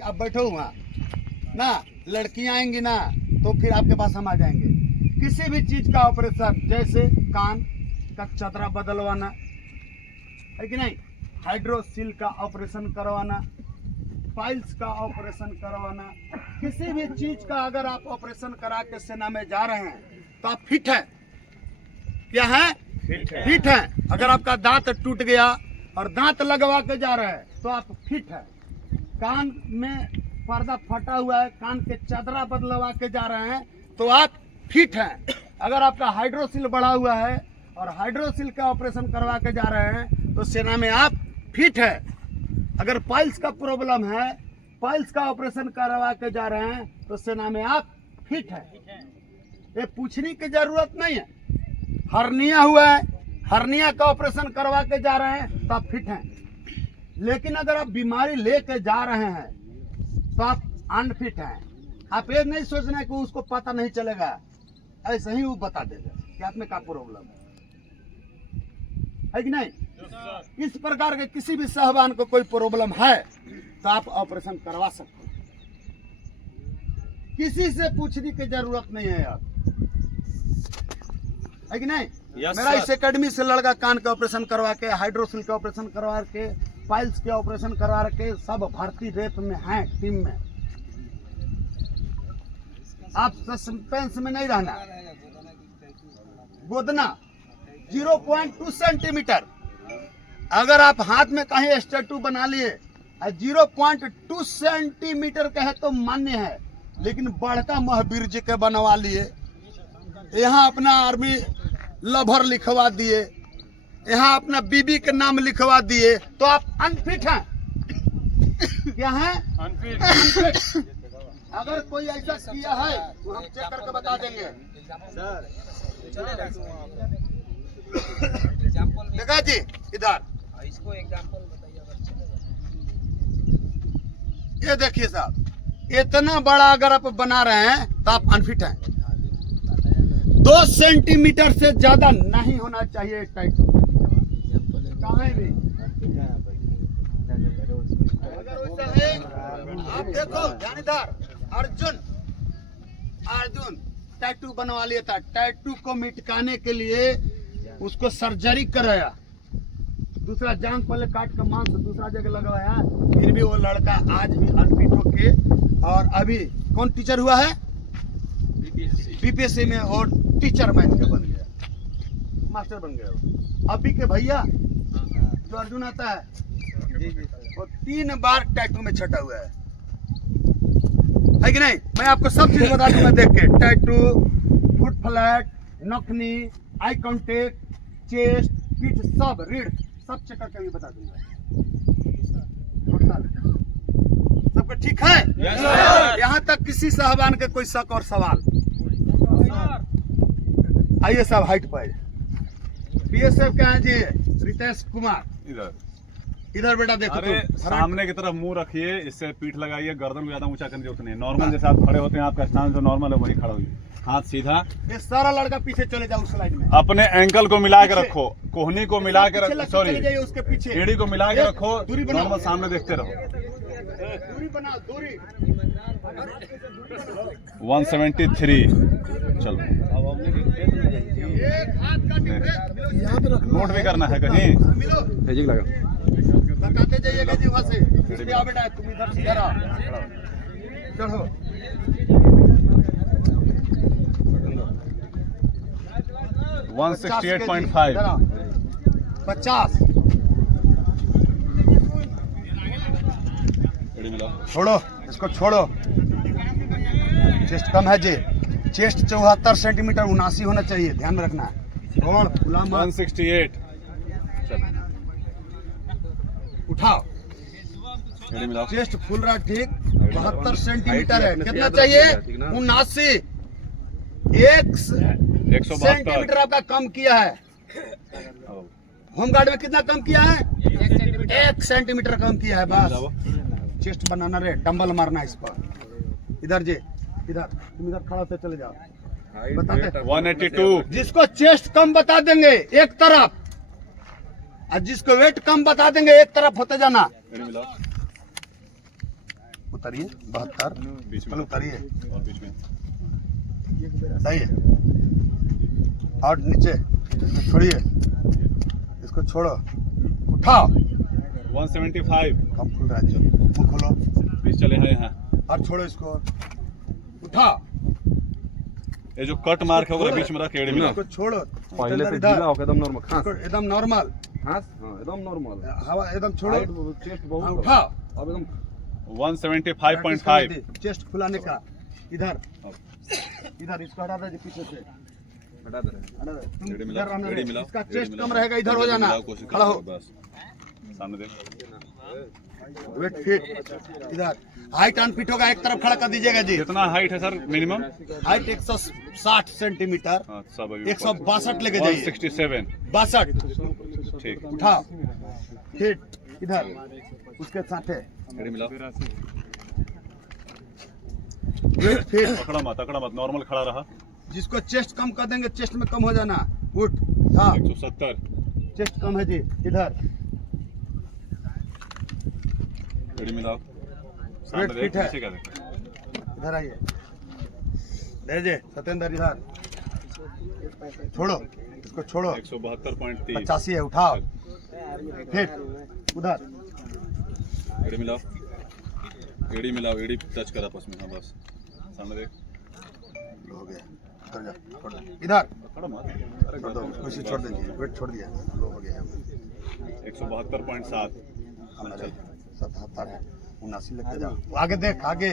आप बैठो वहाँ ना, लड़कियां आएंगी ना तो फिर आपके पास हम आ जाएंगे। किसी भी चीज का ऑपरेशन, जैसे कान का चतरा बदलवाना है कि नहीं, हाइड्रोसील का ऑपरेशन करवाना, पाइल्स का ऑपरेशन करवाना, किसी भी चीज का अगर आप ऑपरेशन करा के सेना में जा रहे हैं तो आप फिट है। क्या है? फिट है। अगर आपका दांत टूट गया और दांत लगवा के जा रहे हैं तो आप फिट है। कान में पर्दा फटा हुआ है, कान के चादरा बदलवा के जा रहे हैं तो आप फिट हैं। अगर आपका हाइड्रोसील बढ़ा हुआ है और हाइड्रोसील का ऑपरेशन करवा के जा रहे हैं तो सेना में आप फिट है। अगर पाइल्स का प्रॉब्लम है, पाइल्स का ऑपरेशन करवा के जा रहे हैं तो सेना में आप फिट है। ये पूछने की जरूरत नहीं है। हर्निया हुआ है, हर्निया का ऑपरेशन करवा के जा रहे हैं तो आप फिट हैं। लेकिन अगर आप बीमारी लेके जा रहे हैं तो आप अनफिट हैं। आप ये नहीं सोचना है कि उसको पता नहीं चलेगा, ऐसे ही वो बता देगा कि आप में क्या प्रॉब्लम है कि नहीं। इस प्रकार के किसी भी साहबान को कोई प्रॉब्लम है तो आप ऑपरेशन करवा सकते हैं। किसी से पूछने की जरूरत नहीं है यार, है कि नहीं। मेरा इस एकेडमी से लड़का कान का ऑपरेशन करवा के, हाइड्रोसिल का ऑपरेशन करवा के, पाइल्स के ऑपरेशन करवा के सब भर्ती रेत में हैं टीम में। आप सस्पेंस में नहीं रहना। गोदना 0.2 सेंटीमीटर, अगर आप हाथ में कहीं स्टैटू बना लिए 0.2 सेंटीमीटर का है तो मान्य है, लेकिन बढ़ता महावीर जी के बनवा लिए, यहाँ अपना आर्मी लवर लिखवा दिए, यहाँ अपना बीबी के नाम लिखवा दिए तो आप अनफिट हैं। क्या है? अनफिट। अगर कोई ऐसा किया है तो हम चेक करके बता देंगे। देखा जी इधर, इसको एग्जांपल बताइए। ये देखिए साहब, इतना बड़ा अगर आप बना रहे हैं तो आप अनफिट हैं। 2 सेंटीमीटर से ज्यादा नहीं होना चाहिए टैटू कहीं भी। अगर वैसा है, आप देखो ध्यानदार, अर्जुन टैटू बनवा लिया था। टैटू को मिटकाने के लिए उसको सर्जरी कराया, दूसरा जांग पहले काट के मांस दूसरा जगह लगवाया, फिर भी वो लड़का आज भी अनफिट होके, और अभी कौन टीचर हुआ है? बीपीएससी में, और टीचर मैथ के बन गया, मास्टर बन गया। अभी के भैया जो अर्जुन आता है वो 3 बार टैटू में छटा हुआ है कि नहीं। मैं आपको सब चीज बता दूंगा देख के। टैटू, फुट फ्लैट, नखनी, आई कांटेक्ट, चेस्ट, पीठ, सब रीढ़, सब चेक करके भी बता दूंगा। सबको ठीक है? यहाँ तक किसी साहबान के कोई शक और सवाल? आइए साहब, हाइट पर बीएसएफ के हैं जी रितेश कुमार। इधर बेटा देखो। अरे सामने की तरफ मुंह रखिए, इससे पीठ लगाइए, गर्दन को ज्यादा ऊंचा करने की जरूरत नहीं। नॉर्मल जैसे आप खड़े होते हैं, आपका स्टांस जो नॉर्मल है वही खड़ा होइए, हाथ सीधा। ये सारा लड़का पीछे चले जाओ उस लाइन में। अपने एंकल को मिला के रखो, कोहनी को मिला के रखो, सॉरी उसके पीछे एड़ी को मिला के रखो, दूरी बनाओ, नॉर्मल सामने देखते रहो। दूरी बनाओ, दूरी 173। चलो एक हाथ का डिफरेंस नोट भी करना है कहीं। मिलो बताते जाइएगा जी वहां से। बेटा तुम इधर सीधा चढ़ो। 168.5। 50। छोड़ो इसको, छोड़ो। चेस्ट कम है जी, चेस्ट 74 सेंटीमीटर 79 होना चाहिए, ध्यान में रखना है। 168। उठाओ, चेस्ट फुल रहा, ठीक। 72 सेंटीमीटर है, कितना चाहिए? 79। 1 सेंटीमीटर आपका कम किया है। होमगार्ड में कितना कम किया है? 1 सेंटीमीटर कम किया है बस। चेस्ट बनाना रे, डंबल मारना इस पर। इधर जी, इधर तुम इधर खड़ा होते चले जाओ, बताते। 182। जिसको चेस्ट कम बता देंगे एक तरफ, और जिसको वेट कम बता देंगे एक तरफ होते जाना। उतारिए 72 बीच में पहले उतारिए और बीच में सही है और नीचे इसको छोड़िए इसको छोड़ो उठाओ 175 कम खुल रहा है जो मुंह खोलो बीच चले हैं यहाँ और छोड़ो इसको उठाओ ये जो कट मार्क है वो बीच में रख एड़ी मिला इसको छोड़ो पहले से इधर, ढीला होकर एकदम नॉर्मल खास इसको एकदम नॉर्मल खास हाँ एकदम नॉर्मल हवा एकदम छोड़ो हाइट चेस्ट हाँ, बहुत उठाओ अब एकदम 175.5 चेस्ट खुलाने का इधर इधर इसको हटा दे पीछे से हटा दे रहे हैं हटा दे तुम एड़ी इधर मिला रहने एड़ी दो। मिला इसका एड़ी चेस्ट मिला। कम रहेगा इधर हो जाना मिलाओ, कोशिश खड़ा हो करो, बस सामने देख वेट फिट इधर हाइट अनफिट होगा एक तरफ खड़ा कर दीजिएगा जी कितना हाइट है सर मिनिमम हाइट 160 सेंटीमीटर हाँ सब अभी 162 लेके जाइए 167 62 ठीक उठाओ फिट इधर उसके साथ है एड़ी मिला वेट फिट अकड़ा मत नॉर्मल खड़ा रहा जिसको चेस्ट कम कर देंगे चेस्ट में कम हो जाना उठ हाँ 170 चेस्ट कम है जी इधर एड़ी मिलाओ सामने देख फिट है। पीछे क्या देख इधर आइए दे सत्येंद्र इधर छोड़ो इसको छोड़ो 172.30 85 है उठाओ फिट उधर एड़ी मिलाओ एड़ी टच करा आपस में हाँ बस सामने देख हो गया उधर जा छोड़ दे इधर अकड़ा मत अरे छोड़ दो कुछ छोड़ दीजिए वेट छोड़ दिया लो हो गया 172.7 हमारे 77 है 79 लेके जाओ आगे देख आगे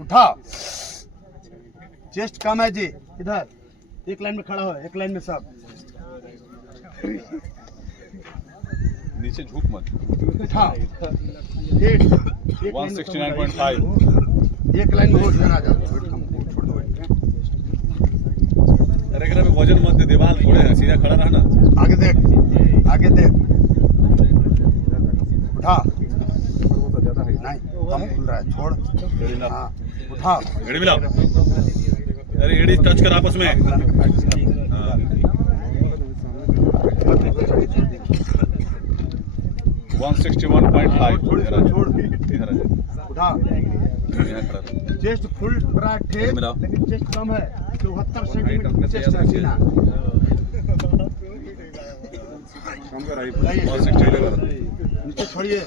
उठाओ चेस्ट कम है जी इधर एक लाइन में खड़ा हो एक लाइन में सब नीचे झुक मत उठाओ एक 169.5 एक लाइन में हो इधर आ जाओ वेट कम छोड़ दो वेट अरे एकरा में वजन मत दे दीवार थोड़े है सीधा खड़ा रहना आगे देख उठा नहीं कम खुल रहा है छोड़ एड़ी मिला हाँ उठा एड़ी मिला अरे एड़ी टच कर आपस में हाँ। 161.5 छोड़ इधर आ जा। छोड़ इधर आ जा। उठा यहाँ खड़ा रह। चेस्ट फुल रहा है एड़ी मिलाओ। लेकिन चेस्ट कम है 74 सेंटीमीटर चेस्ट है सीना कम कर हाइट लाइए 168 कर। नीचे छोड़िए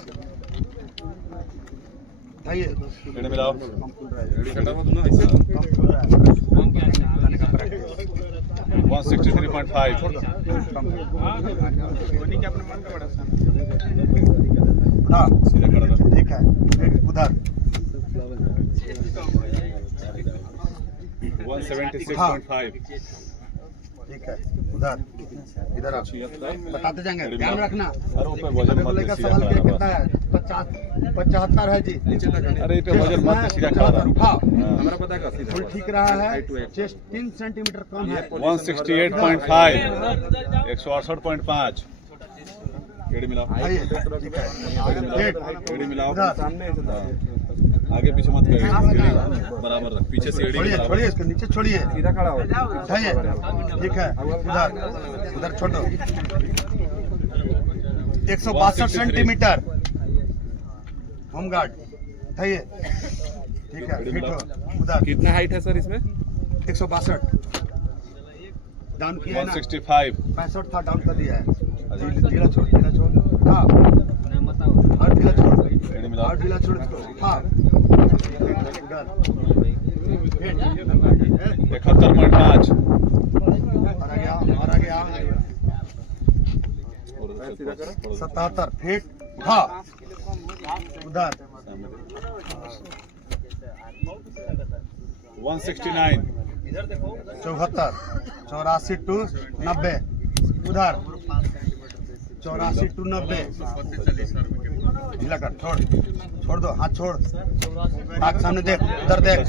लाइए एड़ी मिलाओ कम खुल रहा है एड़ी हटा मत ना ऐसे कम खुल रहा है 163.5 कम है। धोनी के अपने मन का बड़ा सा उठा सीधा खड़ा रह। ठीक है फिर उधर 176.5 ठीक है उधर इधर आप 76 बताते जाएंगे ध्यान में रखना अरे ऊपर वजन मत बोले दे का सीधा सवाल खड़ा क्या रह कितना बस। है 75 है जी अरे पे वजन मत दे सीधा खड़ा रह। उठाओ हाँ। हमारा पता है का सीधा फुल ठीक रहा है चेस्ट 3 सेंटीमीटर कम है 168.5 168.5 एड़ी मिलाओ आइए ठीक है एड़ी मिलाओ उधर सामने ऐसे था। आगे पीछे मत कर एड़ी बराबर रख पीछे से एड़ी छोड़िए बराबर छोड़िए इसको नीचे छोड़िए सीधा खड़ा हो उठाइए ठीक है उधर छोड़ दो 162 सेंटीमीटर होम गार्ड उठाइए ठीक है फिट हो उधर कितना हाइट है सर इसमें 162 डाउन किया है ना 165 65 था डाउन कर दिया है ढीला छोड़ हाँ और ढीला छोड़ एड़ी मिलाओ और ढीला छोड़ इसको हाँ उधर 71.5 और आगे आओ सीधा करो 77 फीट हाँ उधर 169 74 84 टू 90 उधर 84 टू 90 ढीला कर छोड़ दो हाथ छोड़ आँख सामने देख उधर देख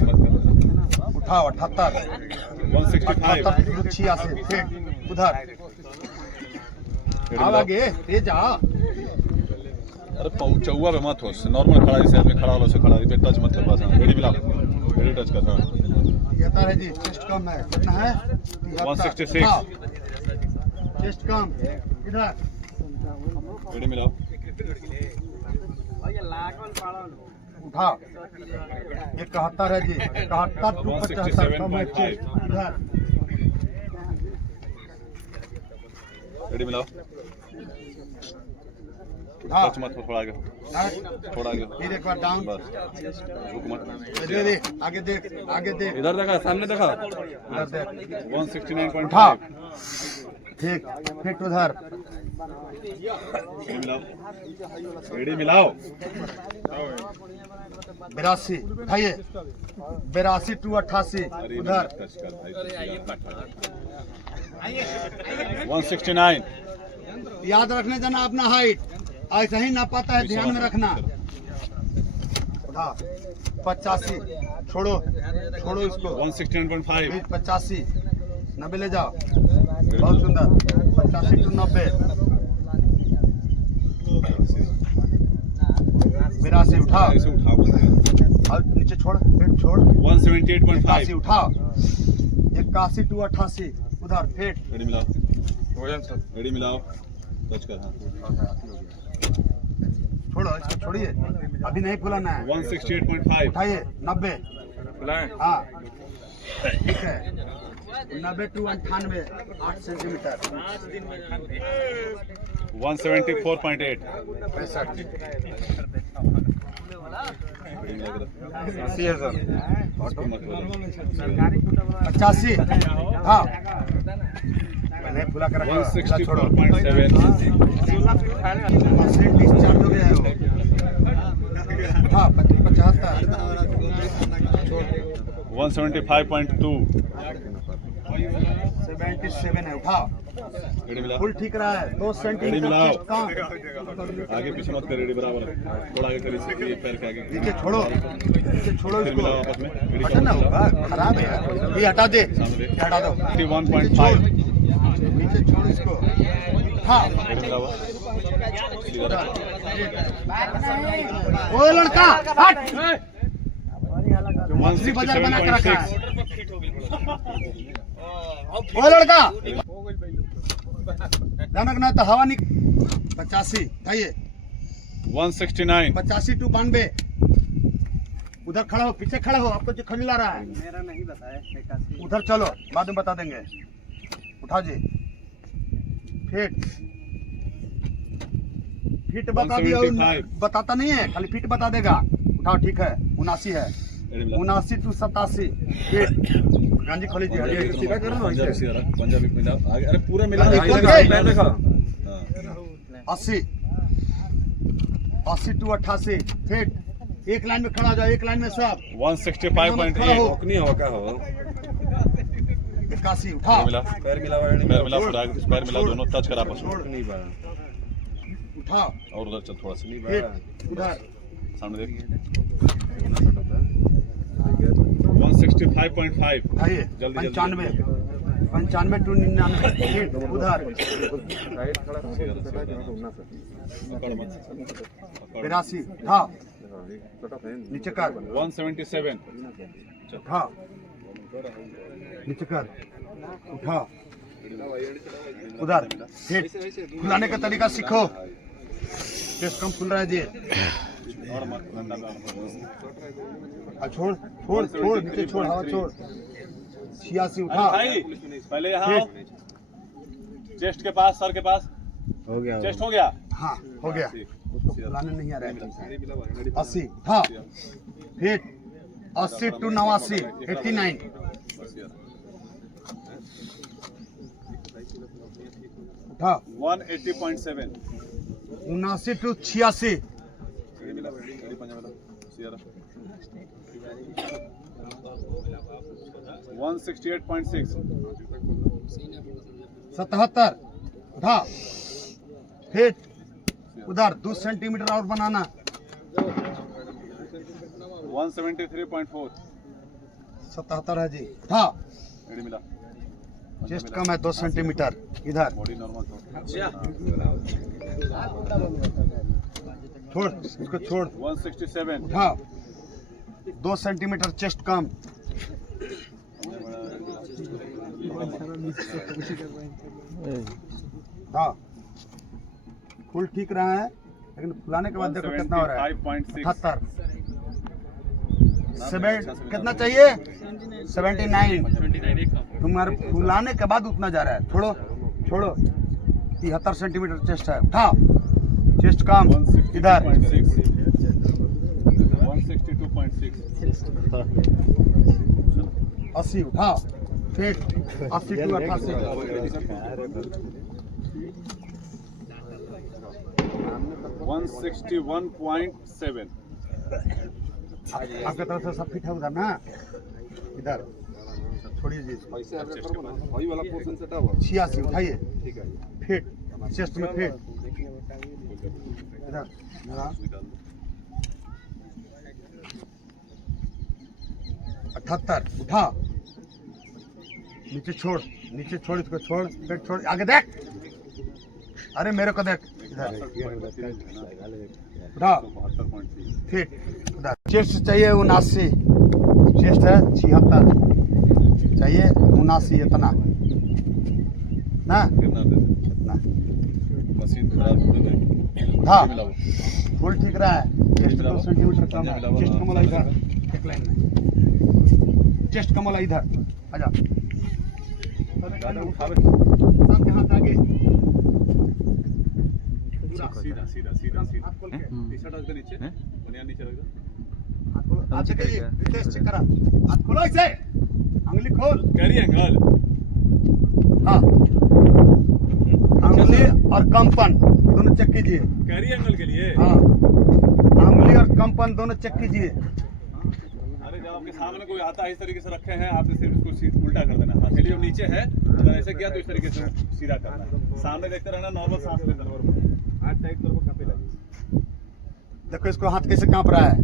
उठाओ 78 165 86 फीट उधर आओ आगे तेज आ अरे चौवा पे मत हो नॉर्मल खड़ा जैसे आदमी खड़ा हो से खड़ा पे टच मत कर बस एड़ी मिलाओ एड़ी टच कर हाँ कहता है जी चेस्ट कम है कितना है 166 हाँ। चेस्ट कम इधर एड़ी मिलाओ भैया लागल पाड़ो उठा 71 है जी 71 टू 75 कम है चेस्ट इधर रेडी मिलाओ उठा टच मत थोड़ा आगे थोड़ा आगे फिर एक बार डाउन बस झुक मत दे आगे देख इधर देखा सामने देखा उधर देख 169.5 उठा ठीक फिट उधर रेडी मिलाओ 82 उठाइए 82 टू 88 उधर 169 याद रखने जाना अपना हाइट ऐसा ही ना पाता है ध्यान में रखना उठा 85 छोड़ो इसको 169.5 85 90 ले जाओ बहुत सुंदर 85 टू 90 82 उठाओ ऐसे उठाओ और नीचे छोड़ फिर छोड़ 178.5 उठाओ 81 टू 88 उधर फिट रेडी मिलाओ रेडी मिलाओ टच कर हाँ छोड़ो इसको छोड़िए अभी नहीं फुलाना है 168.5 उठाइए 90 बुलाएं हाँ ठीक है 90 टू 98 8 सेंटीमीटर 174.8 65 80 है सर 85 हाँ नहीं फुला कर रखो छोड़ो 164.7 डिस्चार्ज हो गया है वो हाँ 75 175.2 77 है उठाओ रेडी मिलाओ फुल ठीक रहा है 2 सेंटीमीटर मिलाओ। चेस्ट कम आगे पीछे मत कर रेडी बराबर थोड़ा आगे करिए ये पैर के आगे नीचे छोड़ो फिर इसको मिलाओ आपस में रेडी हटा ना होगा खराब है यार ये हटा दे हटा दो 81.5 नीचे छोड़ इसको हाँ रेडी मिलाओ ओ लड़का हट मछली बाजार बना के रखा है 160.6 ओ लड़का ध्यान रखना तो हवा निक 85 खाइए 169 85 टू 92 उधर खड़ा हो पीछे खड़ा हो आपको जो खिला रहा है मेरा नहीं बताया 81 उधर चलो बाद में बता देंगे उठा जी फिट बता दिया 175 बताता नहीं है खाली फिट बता देगा उठाओ ठीक है 79 है रेडी मिलाओ 79 टू 87 फिट गांजी खोली जी हटिए सीधा करो ना पंजाबी ऐसे। सीधा रख, पंजाबी मिलाओ आगे अरे पूरा मिला गांधी आगे खोल लगा। के। पैर देखा 80 80 टू 88 फिट एक लाइन में खड़ा हो जाओ एक लाइन में सब 165.8 नहीं हो क्या हो 81 उठाओ मिला पैर मिलाओ पैर मिला पूरा पैर मिला दोनों टच करा आपस में नहीं बा उठाओ और उधर चल थोड़ा सा फिट उधर सामने देख 165.5 उठाइए जल्दी, 95 टू 99 फिट उधर राइट खड़ा पकड़ मत पकड़ 82 उठाओ नीचे कर 177 उठाओ नीचे कर उठाओ उधर फिट फुलाने का तरीका सीखो चेस्ट कम फुल रहा है जी और मत ठंडा में छोड़ छोड़ छोड़ नीचे छोड़ हवा छोड़ 86 उठा भाई पहले यहाँ आओ चेस्ट के पास सर के पास हो गया चेस्ट हो गया हाँ हो गया उसको फुलाने नहीं आ रहा है 80 हाँ फिट 80 टू 89 89 उठा 180.7 79 टू 86 168.6 77 उठा फिट उधर 2 सेंटीमीटर और बनाना 173.4 77 है जी उठा रेडी मिला चेस्ट कम है 2 सेंटीमीटर इधर बॉडी नॉर्मल छोड़ इसको छोड़ 167 उठा 2 सेंटीमीटर चेस्ट कम हाँ फुल ठीक रहा है लेकिन फुलाने के बाद देखो कितना हो रहा है 75.6 78 कितना चाहिए 79। तुम्हारे फुलाने के बाद उतना जा रहा है। छोड़ो छोड़ो 73 सेंटीमीटर चेस्ट है। उठाओ चेस्ट कम इधर 80 उठाओ फिट 80 टू 161.7। आपके तरफ से सब फिट है उधर ना इधर छोड़िए जी वही वाला पोर्शन सेट हुआ 86 उठाइए ठीक है फिट चेस्ट में फिट इधर 78 उठा नीचे छोड़ इसको छोड़ पेट छोड़ आगे देख अरे मेरे को देख इधर उठा फिट उधर चेस्ट चाहिए 79 चेस्ट है 76 चाहिए 79 इतना ना इतना मशीन खराब हो गई उठा फुल ठीक रहा है चेस्ट 2 सेंटीमीटर कम है चेस्ट कमला इधर एक लाइन में चेस्ट कमला इधर आजा सबके हाथ आगे सीधा सीधा सीधा सीधा टी-शर्ट रख दे नीचे बनियान नीचे रख दे हाथ देखिए टेस्ट चेक करा हाथ खोलो इसे उंगली खोल कैरी एंगल हाँ उंगली और कंपन दोनों चेक कीजिए कैरी एंगल के लिए हाँ उंगली और कंपन दोनों चेक कीजिए अरे जब आपके सामने कोई आता है इस तरीके से रखे हैं आपने सिर्फ इसको उल्टा कर देना हथेली जो नीचे है अगर ऐसे किया तो इस तरीके से सीधा करना है सामने देखते रहना नॉर्मल सांस लेते रहना हाथ टाइट करो काफी लगे देखो इसको हाथ कैसे कांप रहा है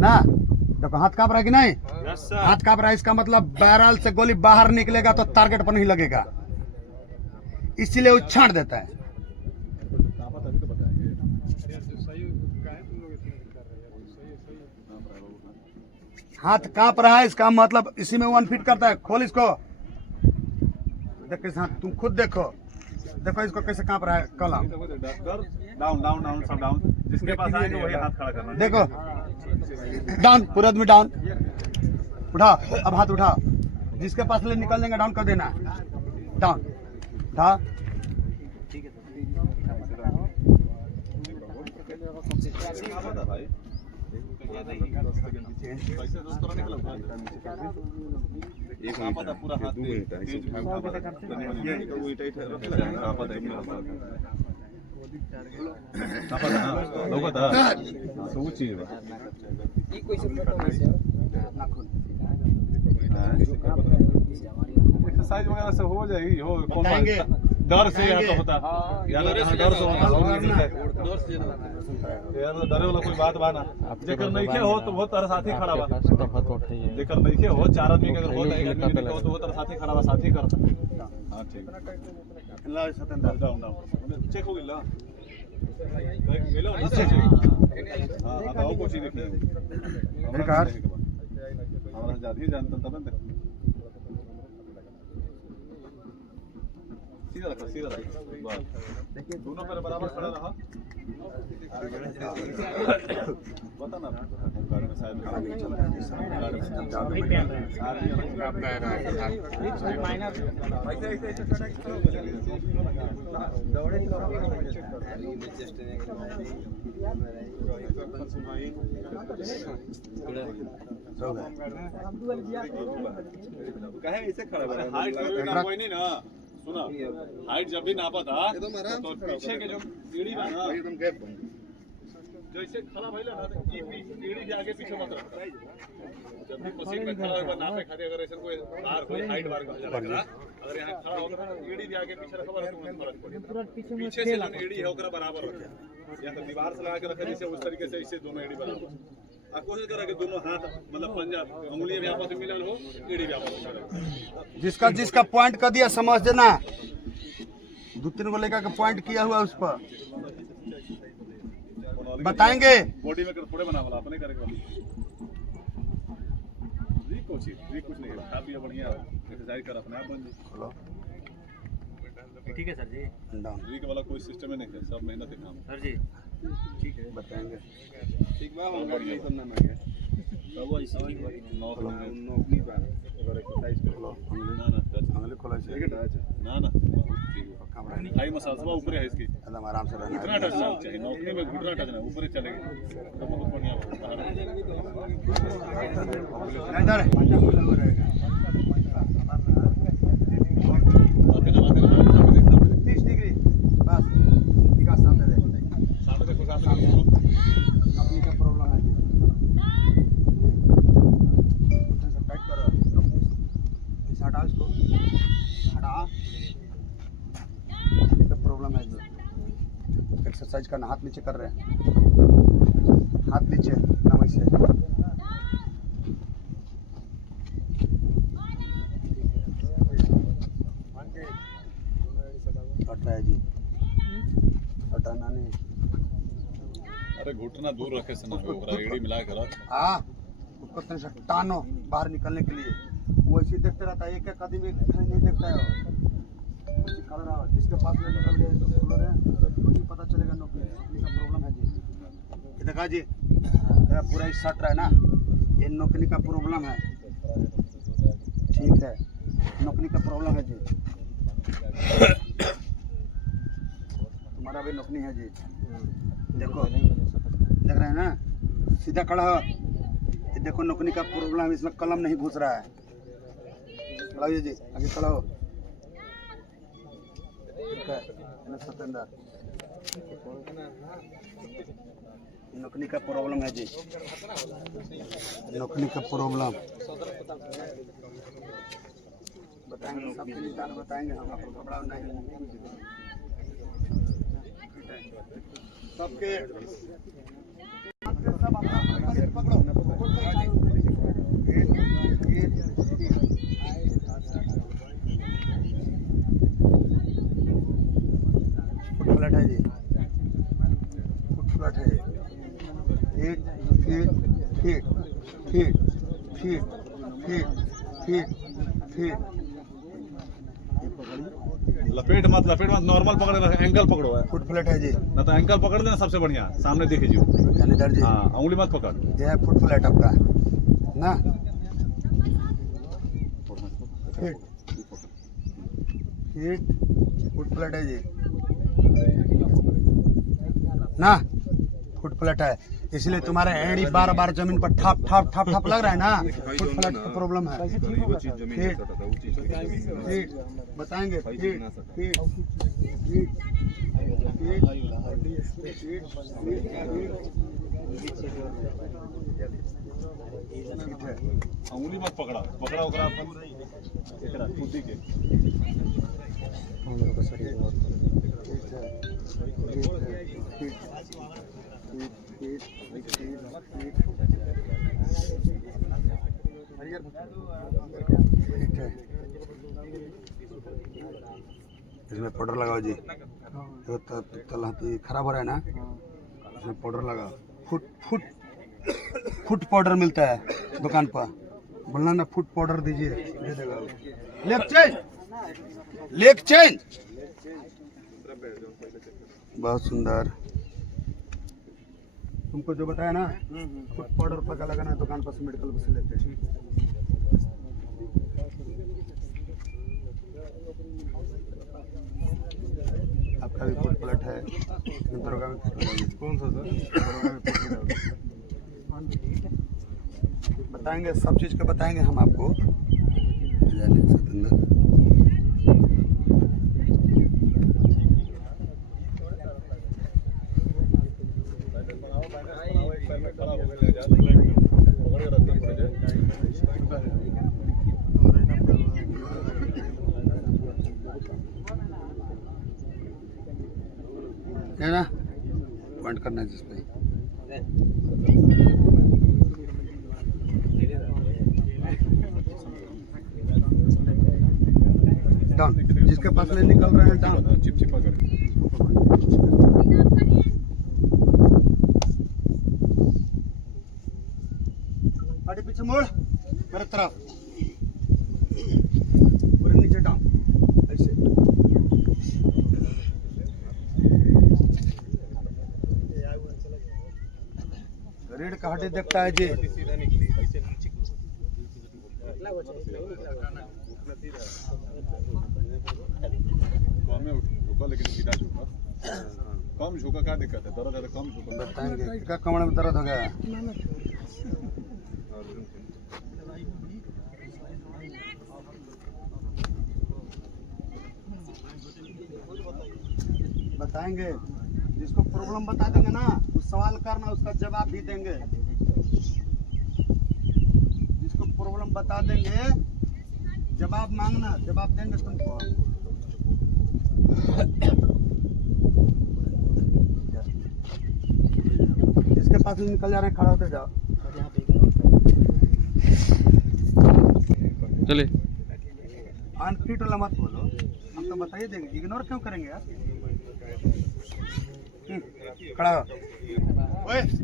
ना देखो हाथ कांप रहा है कि नहीं हाथ कांप रहा है इसका मतलब बैरल से गोली बाहर निकलेगा तो टारगेट पर नहीं लगेगा इसीलिए वो छांट देता है हाथ कांप रहा है इसका मतलब इसी में 1 फिट करता है खोल इसको देखो इस हाथ तुम खुद देखो इसको कैसे कांप रहा है कलम डाउन डाउन डाउन सब डाउन जिसके पास आएगा वही हाथ खड़ा करना देखो डाउन पूरा आदमी डाउन उठा अब हाथ उठा जिसके पास ले निकल जाएंगे डाउन कर देना डाउन उठा एक पूरा हाथ एक्सरसाइज वगैरह से हो जाएगी हो कौन डर से या तो होता डर से यार डरे वाला कोई बात बाना जेकर नइखे हो तो बहुत तरह साथी खड़ा बा जेकर नइखे हो 4 आदमी के अगर हो एक आदमी के हो तो वो तरह साथी खड़ा बा साथी करता हां ठीक ला सतेंद्र डाउन डाउन चेक हो गेला गेलो हां हां वो कोशिश देखिए बेकार हमरा जादी जानता तब न सीधा रखो बस देखिए दोनों पर बराबर खड़ा रहा पता ना गाड़ी में शायद कहे ऐसे खड़ा है हाइट कोई नहीं ना सुना हाइट जब भी नापा था तो पीछे के जो सीढ़ी बना एकदम गैप जैसे खड़ा भइला ना तो सीढ़ी के आगे पीछे मत रख जब भी मशीन में खड़ा होगा नापे खातिर अगर ऐसे कोई बार कोई हाइट बार कहा जाएगा अगर यहां खड़ा होगा तो सीढ़ी के आगे पीछे रखा तो फर्क पड़ेगा पीछे से जो एड़ी है ओकरा बराबर रखे या तो दीवार से लगा के रखे जैसे उस तरीके से इसे दोनों एड़ी बराबर कोशिश करा कि दोनों हाथ मतलब पंजा उंगली भी आपस में मिलल हो एड़ी भी आपस में मिलल जिसका पॉइंट कर दिया समझ देना 2-3 को लेकर के पॉइंट किया हुआ उस पर बताएंगे बॉडी में थोड़े बना वाला अपने करेगा कुछ नहीं है खा पिया बढ़िया एक्सरसाइज कर अपने आप बन जी ठीक है सर जी वीक वाला कोई सिस्टम ही नहीं है सब मेहनत है काम सर जी ठीक है बताएंगे ठीक बा हम बढ़िया करना ना है सब ऐसे ठीक है नॉक नौकरी बा अगर एक्सरसाइज कर लो ना ना आंगली खोला ठीक चाहिए है डाच ना ना ठीक है पक्का बढ़ानी हाई मसाज सब ऊपर है इसकी एकदम आराम से रहना घुटना है टच चाहिए नौकरी में घुटना टच ना ऊपर ही चलेगा तो बहुत बढ़िया इधर होगा 30 डिग्री बस निकाह सामने दे सामने देखो सामने अपनी क्या प्रॉब्लम है जी घुटने से टाइट करो इसे हटा इसको हटा अपनी क्या प्रॉब्लम है जी एक्सरसाइज करना हाथ नीचे कर रहे हैं हाथ नीचे ना वैसे हटा है जी हटाना नहीं अरे घुटना दूर रखे से ना ऊपर एड़ी मिला के रख हाँ उसको तन से टानो बाहर निकलने के लिए वो ऐसे ही देखते रहता है एक एक आदमी नहीं देखता है वो ऐसे खड़ा रहा जिसके पास में निकल गए तो बोल रहे हैं तो नहीं पता चलेगा नौकरी का प्रॉब्लम है जी ये देखा जी ये पूरा ही सट रहा है ना ये नौकरी का प्रॉब्लम है ठीक है नौकरी का प्रॉब्लम है जी तुम्हारा भी नौकरी है जी देखो देख रहे हैं ना सीधा खड़ा हो ये देखो नौकरी का प्रॉब्लम इसमें कलम नहीं घुस रहा है खड़ा होइए जी आगे खड़ा हो ठीक है सतेंद्र नौकरी का प्रॉब्लम है जी नौकरी का प्रॉब्लम बताएंगे सब निदान बताएंगे हम आपको घबराओ नहीं सबके सब अपना पकड़ो फ्लैट है जी फ्लैट है hit hit hit hit hit hit hit hit लपेट मत नॉर्मल पकड़े एंकल पकड़ो है फुट फ्लैट है जी ना तो एंकल पकड़ लेना सबसे बढ़िया सामने देख लीजिए यानी दर्जी हाँ उंगली मत पकड़ ये है फुट फ्लैट आपका ना हिट हिट फुट फ्लैट है जी ना फुट फ्लैट है इसलिए तुम्हारा एड़ी बार बार जमीन पर ठप ठप ठप ठप लग रहा है ना फुट फ्लैट की प्रॉब्लम है वो चीज जमीन में सटा था वो चीज हिट बताएंगे हिट हिट हिट हिट है उंगली मत पकड़ा ओकरा अपन एकरा खुदी के इसमें पाउडर लगाओ जी तो तलहटी खराब हो रहा है ना इसमें पाउडर लगाओ फुट फुट फुट पाउडर मिलता है दुकान पर बोलना ना फुट पाउडर दीजिए दे देगा लेग चेंज बहुत सुंदर तुमको जो बताया ना फुट पाउडर पका लगाना है दुकान पर से मेडिकल पर से लेते हैं आपका भी फुट प्लेट है दरोगा में कौन सा सर बताएंगे सब चीज़ का बताएंगे हम आपको सतेंद्र है ना बंद करना है जिसपे डाउन जिसके पास में निकल रहे हैं डाउन चिपचिपा कर आगे पीछे मोड़ मेरे तरफ पूरे नीचे डाउन ऐसे का हड्डी देखता है जी। सीधा निकली ऐसे नीचे कम में झुका लेकिन सीधा झुका। कम झुका क्या दिक्कत है? दर्द है तो कम झुका। बताएंगे क्या कमर में दर्द हो गया है? बताएंगे, जिसको प्रॉब्लम बता देंगे ना, उस सवाल करना, उसका जवाब भी देंगे। जिसको प्रॉब्लम बता देंगे, जवाब मांगना, जवाब देंगे तुमको। जिसके पास भी निकल जा रहे हैं, खड़ा होते जाओ। चले अनफिट वाला मत बोलो, हम तो बताइए देंगे, इग्नोर क्यों करेंगे यार? खड़ा हो। ओए ठीक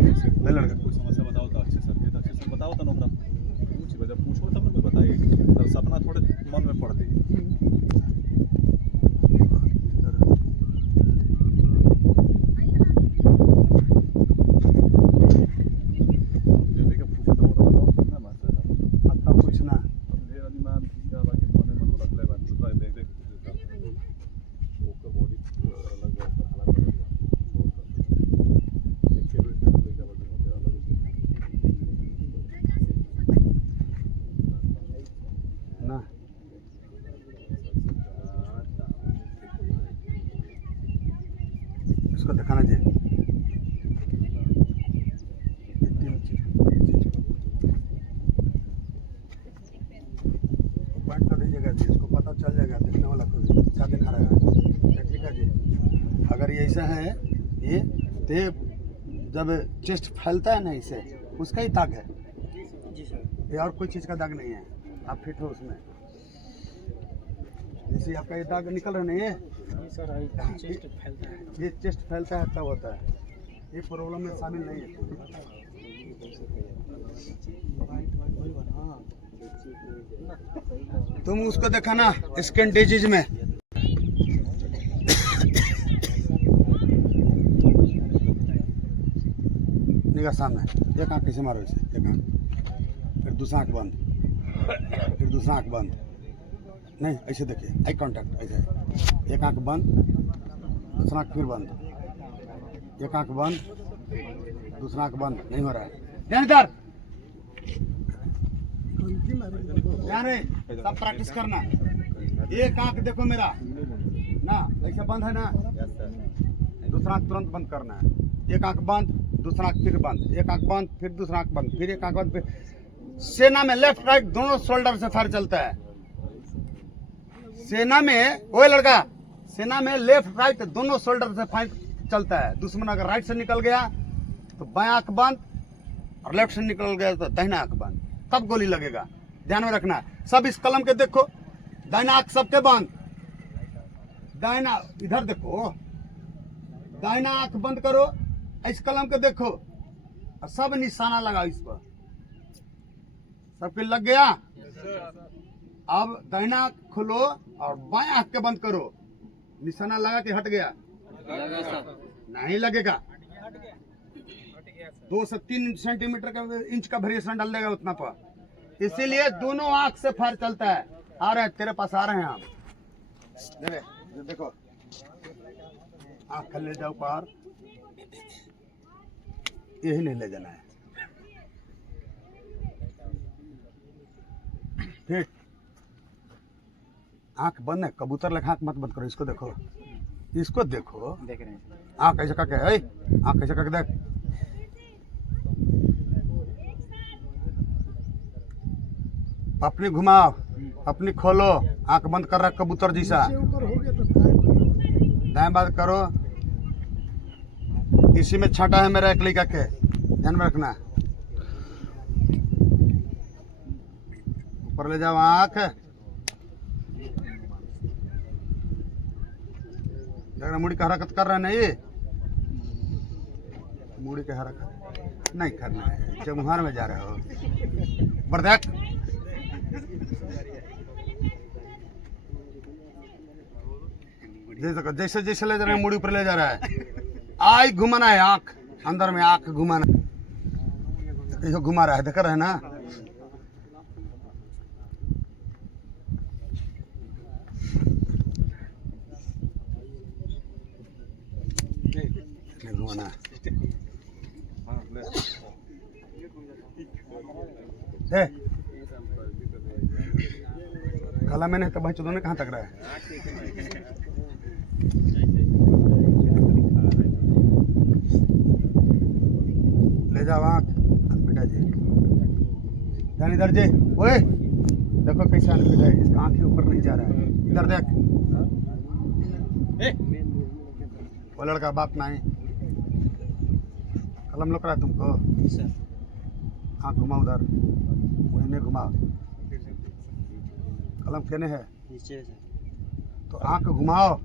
है, ले लड़का। कोई समस्या बताओ तो अच्छे सर के तो अच्छे से बताओ तो नोकरा पूछी जब पूछो तब ना कोई बताइए, तब सपना थोड़े मन में पड़ दी। ना इसको दिखाना चाहिए। पॉइंट कर दीजिएगा जी, इसको पता चल जाएगा, देखने वाला को क्या दिखा रहा है। ठीक है जी, अगर ये ऐसा है, ये तो जब चेस्ट फैलता है ना, इसे उसका ही दाग है ये, और कोई चीज़ का दाग नहीं है। आप फिट हो उसमें, जैसे आपका ये दाग निकल रहा नहीं है, ये चेस्ट फैलता है तब होता है, ये प्रॉब्लम में शामिल नहीं है। तुम उसको देखा ना स्किन डिजीज में, निगाह सामने, एक आँख कैसे मारो इसे, एक आँख, फिर दूसरा आँख बंद, फिर दूसरा आँख बंद, नहीं ऐसे देखिए, आई कांटेक्ट ऐसे, एक आँख बंद, दूसरा आँख फिर बंद, एक आँख बंद, दूसरा आँख बंद, नहीं हो रहा है। ध्यान इधर, ध्यान है, सब प्रैक्टिस करना। एक आँख देखो मेरा ना, ऐसे बंद है ना, दूसरा आँख तुरंत बंद करना है। एक आँख बंद, दूसरा आँख फिर बंद, एक आँख बंद, फिर दूसरा आँख बंद, फिर एक आँख बंद, फिर सेना में लेफ्ट राइट दोनों शोल्डर से फायर चलता है। सेना में, ओए लड़का, सेना में लेफ्ट राइट दोनों शोल्डर से फायर चलता है। दुश्मन अगर राइट से निकल गया तो बाएं आंख बंद, और लेफ्ट से निकल गया तो दाहिना आंख बंद, तब गोली लगेगा। ध्यान में रखना। सब इस कलम के देखो, दाहिना आंख सबके बंद, दाहिना इधर देखो, दाहिना आंख बंद करो, इस कलम के देखो, और सब निशाना लगाओ इस पर। सबके लग गया? अब दाहिना आंख खोलो और बाएं आंख के बंद करो। निशाना लगा के हट गया? नहीं लगेगा। 2 से 3 सेंटीमीटर का इंच का वेरिएशन डाल देगा उतना पर। इसीलिए दोनों आंख से फायर चलता है। आ रहे हैं तेरे पास, आ रहे हैं हम। देखो, आंख ले जाओ पार, यही नहीं ले जाना है। ठीक, आंख बंद है, कबूतर लेखा आंख मत बंद करो। इसको देखो, इसको देखो, देख रहे हैं। आंख ऐसे करके, आंख ऐसे करके देख। अपनी घुमाओ, अपनी खोलो, आंख बंद कर रहा कबूतर जैसा। दाएं बात करो। इसी में छाटा है मेरा एक लड़का के, ध्यान में रखना। ऊपर ले जाओ आंख, मुड़ी का हरकत कर रहा है। नहीं, मुड़ी का हरकत नहीं करना है। चमुहार में जा रहे हो, बर्दाश्त। जैसे जैसे ले जा रहे हैं मुड़ी ऊपर ले जा रहा है। आई घुमाना है आँख अंदर में, आँख घुमाना ये घुमा रहा है, देख रहे हैं ना। नहीं घुमाना है। दे कला मैंने तो भाई चुदों कहाँ तक रहा है। ले जाओ आँख बेटा जी, ध्यान इधर जे। ओए देखो कैसे अनफिट है, इसका आँख के ऊपर नहीं जा रहा है। इधर देख, वो लड़का बात नहीं, कलम लग रहा है तुमको। आँख घुमाओ उधर, वहीं नहीं घुमाओ। कलम कहने है नीचे तो आँख घुमाओ।